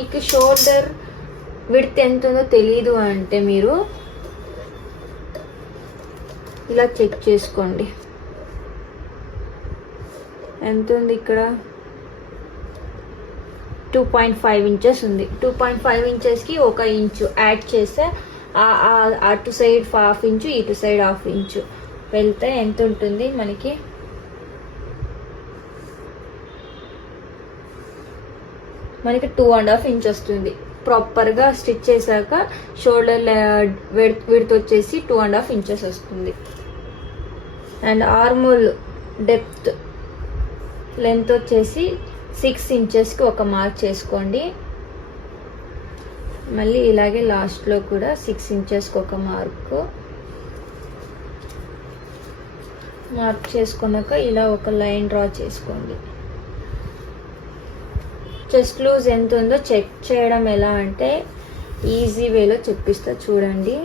మీకు shoulder width ఎంత ఉందో తెలీదు అంటే మీరు ఇలా చెక్ చేసుకోండి. ఎంత ఉంది ఇక్కడ? 2.5 ఇంచెస్ ఉంది. 2.5 ఇంచెస్కి 1 ఇంచు యాడ్ చేస్తే అటు సైడ్ 1/2 ఇంచు, ఇటు సైడ్ 1/2 ఇంచు వెళ్తే ఎంత ఉంటుంది మనకి? మనకి 2.5 ఇంచ్ వస్తుంది. ప్రాపర్గా స్టిచ్ చేశాక షోల్డర్ విడ్త్ వచ్చేసి 2.5 ఇంచెస్ వస్తుంది. అండ్ ఆర్మోల్ డెప్త్ లెంత్ వచ్చేసి 6 ఇంచెస్కి ఒక మార్క్ చేసుకోండి. మళ్ళీ ఇలాగే లాస్ట్లో కూడా 6 ఇంచెస్కి ఒక మార్క్ చేసుకున్నాక ఇలా ఒక లైన్ డ్రా చేసుకోండి. చెస్ట్ లూజ్ ఎంత ఉందో చెక్ చేయడం ఎలా అంటే ఈజీ వేలో చెప్పిస్తా చూడండి.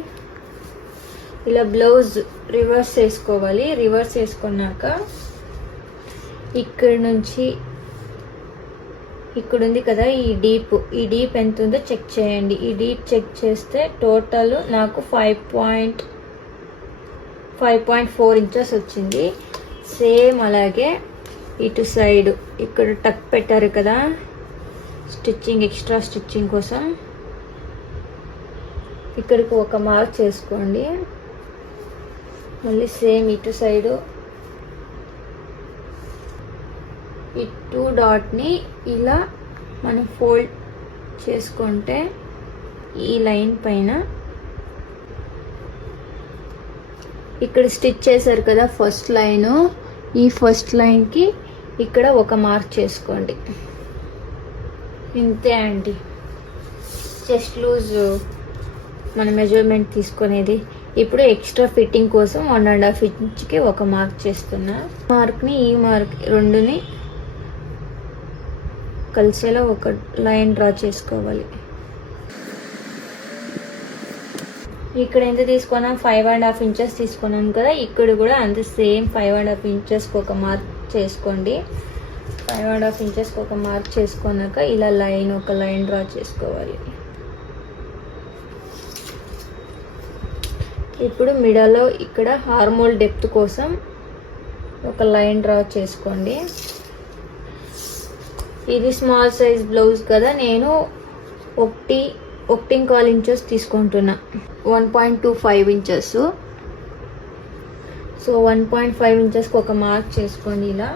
ఇలా బ్లౌజ్ రివర్స్ చేసుకోవాలి. రివర్స్ చేసుకున్నాక ఇక్కడ నుంచి ఇక్కడ ఉంది కదా ఈ డీప్ ఎంత ఉందో చెక్ చేయండి. ఈ డీప్ చెక్ చేస్తే టోటల్ నాకు 5.4 ఇంచెస్ వచ్చింది. సేమ్ అలాగే ఇటు సైడ్ ఇక్కడ టక్ పెట్టారు కదా స్టిచ్చింగ్, ఎక్స్ట్రా స్టిచ్చింగ్ కోసం ఇక్కడికి ఒక మార్క్ చేసుకోండి. మళ్ళీ సేమ్ ఇటు సైడు ఈ 2 డాట్ని ఇలా మనం ఫోల్డ్ చేసుకుంటే ఈ లైన్ పైన ఇక్కడ స్టిచ్ చేశారు కదా ఫస్ట్ లైను, ఈ ఫస్ట్ లైన్కి ఇక్కడ ఒక మార్క్ చేసుకోండి. ఇంతే అండి చెస్ట్ లూజ్ మన మెజర్మెంట్ తీసుకునేది. ఇప్పుడు ఎక్స్ట్రా ఫిట్టింగ్ కోసం 1.5 ఇంచ్కి ఒక మార్క్ చేస్తున్నా. మార్క్ని ఈ మార్క్ రెండుని కలిసేలా ఒక లైన్ డ్రా చేసుకోవాలి. ఇక్కడ ఎంత తీసుకున్నాం? 5.5 ఇంచెస్ తీసుకున్నాం కదా, ఇక్కడ కూడా అంతే సేమ్ 5.5 ఇంచెస్కి ఒక మార్క్ చేసుకోండి. 5.5 ఇంచెస్కి ఒక మార్క్ చేసుకున్నాక ఇలా ఒక లైన్ డ్రా చేసుకోవాలి. ఇప్పుడు మిడల్లో ఇక్కడ హార్మోల్ డెప్త్ కోసం ఒక లైన్ డ్రా చేసుకోండి. ఇది స్మాల్ సైజ్ బ్లౌజ్ కదా, నేను 1.25 ఇంచెస్ తీసుకుంటున్నా. 1.25 ఇంచెస్. సో 1.5 ఇంచెస్కి ఒక మార్క్ చేసుకోండి ఇలా.